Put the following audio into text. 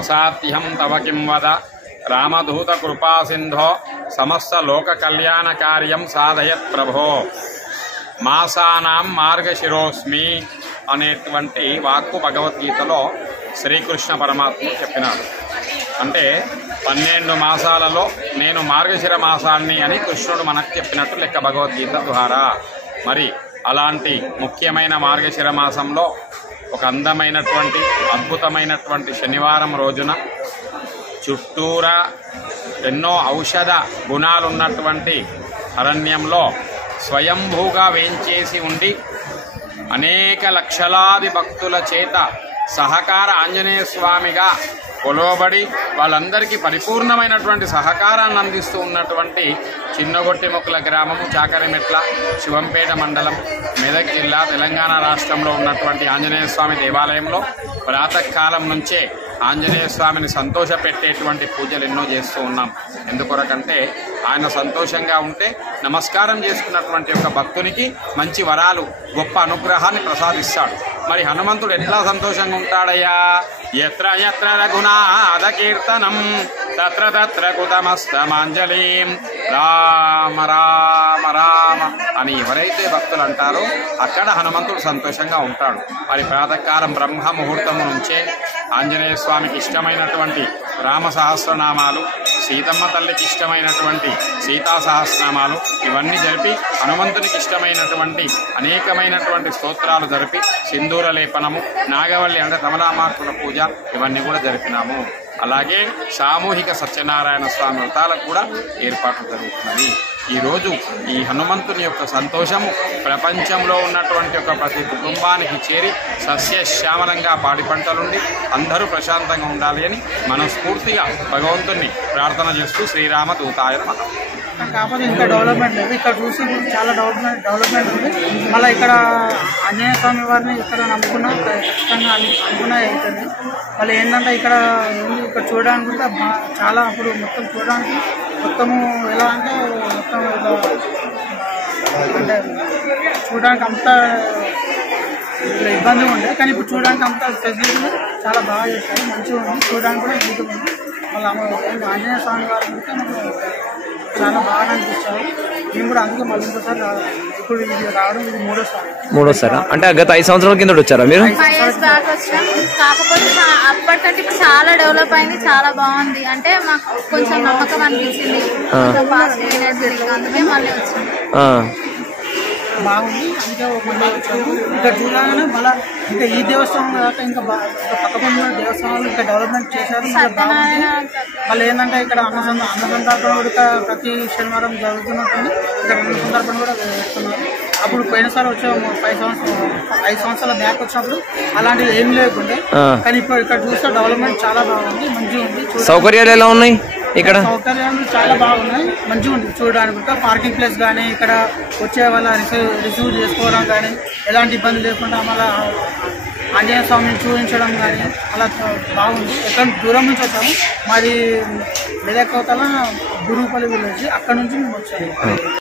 అసాధ్యం తవ కిం వద రామదూత కృపా సింధో సమస్త లోక కళ్యాణ కార్యం సాధయత్ ప్రభో మాసానాం మార్గశిరోస్మి అనేటువంటి వాక్కు భగవద్గీతలో శ్రీకృష్ణ పరమాత్మ చెప్పినాడు. అంటే 12 మాసాలలో నేను మార్గశిర మాసాన్ని అని కృష్ణుడు మనకు చెప్పినట్టు లెక్క భగవద్గీత ద్వారా. మరి అలాంటి ముఖ్యమైన మార్గశిర మాసంలో ఒక అందమైనటువంటి అద్భుతమైనటువంటి శనివారం రోజున చుట్టూరా ఎన్నో ఔషధ గుణాలున్నటువంటి అరణ్యంలో స్వయంభూగా వేంచేసి ఉండి అనేక లక్షలాది భక్తుల చేత సహకార ఆంజనేయ స్వామిగా కొలవబడి వాళ్ళందరికీ పరిపూర్ణమైనటువంటి సహకారాన్ని అందిస్తూ ఉన్నటువంటి చిన్నగొట్టిముక్కల గ్రామము, చాకరిమెట్ల, శివంపేట మండలం, మెదక్ జిల్లా, తెలంగాణ రాష్ట్రంలో ఉన్నటువంటి ఆంజనేయ స్వామి దేవాలయంలో ప్రాతకాలం నుంచే ఆంజనేయ స్వామిని సంతోషపెట్టేటువంటి పూజలు ఎన్నో చేస్తూ ఉన్నాం. ఎందుకొరకంటే ఆయన సంతోషంగా ఉంటే నమస్కారం చేసుకున్నటువంటి ఒక భక్తునికి మంచి వరాలు, గొప్ప అనుగ్రహాన్ని ప్రసాదిస్తాడు. మరి హనుమంతుడు ఎట్లా సంతోషంగా ఉంటాడయ్యా? ఎత్ర ఎత్ర రఘునాథ కీర్తనం తత్ర తత్ర కుతమస్తమాంజలిం రామ రామ రామ అని ఎవరైతే భక్తులు అంటారో అక్కడ హనుమంతుడు సంతోషంగా ఉంటాడు. మరి ప్రాతకాలం బ్రహ్మ ముహూర్తము నుంచే ఆంజనేయ స్వామికి ఇష్టమైనటువంటి రామ సహస్రనామాలు, సీతమ్మ తల్లికి ఇష్టమైనటువంటి సీతా సహస్రనామాలు ఇవన్నీ జరిపి హనుమంతునికి ఇష్టమైనటువంటి అనేకమైనటువంటి స్తోత్రాలు జరిపి సింధూర లేపనము, నాగవల్లి అంటే కమలామార్కుల పూజ ఇవన్నీ కూడా జరిపినాము. అలాగే సామూహిక సత్యనారాయణ స్వామి వ్రతాలకు కూడా ఏర్పాట్లు జరుగుతున్నవి. ఈరోజు ఈ హనుమంతుని యొక్క సంతోషము ప్రపంచంలో ఉన్నటువంటి ఒక ప్రతి కుటుంబానికి చేరి సస్యశ్యామలంగా పాడి పంటలుండి అందరూ ప్రశాంతంగా ఉండాలి అని మనస్ఫూర్తిగా భగవంతుని ప్రార్థన చేస్తూ శ్రీరామ దూతాయ నమః. కాకపోతే ఇంకా డెవలప్మెంట్ లేదు. ఇక్కడ చూసి చాలా డెవలప్మెంట్ ఉంది. మళ్ళీ ఇక్కడ ఆంజనేయ స్వామి వారిని ఇక్కడ నమ్ముకున్నా ఖచ్చితంగా అనుకున్నా అవుతుంది. మళ్ళీ ఏంటంటే ఇక్కడ చూడడానికి కూడా చాలా అప్పుడు మొత్తం చూడడానికి మొత్తము ఎలా అంటే మొత్తం అంటే చూడడానికి అంత ఇబ్బందిగా ఉండే, కానీ ఇప్పుడు చూడడానికి అంత ఫెసిలిటీ చాలా బాగా చేస్తారు, మంచిగా ఉంది, చూడడానికి కూడా నీట్గా ఉంది. మళ్ళీ ఆంజనేయ స్వామి వారి గురించి మనకు చాలా బాగా అనిపిస్తారు. మేము కూడా అందుకే మళ్ళీ ఇంకోసారి ఇప్పుడు ఇది రావడం ఇది మూడోసారి. అంటే గత 5 సంవత్సరాల కింద వచ్చారా మీరు? 5 years బ్యాక్ వచ్చాం. కాకపోతే అప్పటికంటే ఇప్పుడు చాలా డెవలప్ అయింది, చాలా బాగుంది. అంటే మాకు కొంచెం నమ్మకం అనిపించింది, పాజిటివ్ ఎనర్జీ, అందుకే మళ్ళీ వచ్చాం. బాగుంది, అందుకే మళ్ళీ వచ్చాము. ఇంకా చూడగానే మళ్ళీ ఇంకా ఈ దేవస్థానం కాక ఇంకా పక్కపన్న దేవస్థానాలు ఇంకా డెవలప్మెంట్ చేశారు, ఇంకా బాగుంది. మళ్ళీ ఏంటంటే ఇక్కడ అన్నసంతర్పణ కూడా ప్రతి శనివారం జరుగుతున్నట్టు ఇక్కడ అన్నసంతర్పణ కూడా చేస్తున్నారు. అప్పుడు పోయినసారి వచ్చాము 5 సంవత్సరాల బ్యాక్ వచ్చినప్పుడు అలాంటివి ఏం లేకుండే, కానీ ఇప్పుడు ఇక్కడ చూస్తే డెవలప్మెంట్ చాలా బాగుంది, మంచిగా ఉంది. సౌకర్యాలు ఎలా ఉన్నాయి? ఇక్కడ సౌకర్యాలు చాలా బాగున్నాయి, మంచిగా ఉంది చూడడానికి. కూడా పార్కింగ్ ప్లేస్ కానీ ఇక్కడ వచ్చే వాళ్ళ రిసీవ్ చేసుకోవడం కానీ ఎలాంటి ఇబ్బంది లేకుండా మళ్ళీ ఆంజనేయ స్వామిని చూపించడం కానీ అలా బాగుంది. ఎక్కడ దూరం నుంచి వచ్చాము, మాది మెదక్ కోతల గురుపల్లి విలేజ్, అక్కడ నుంచి మేము వచ్చాము.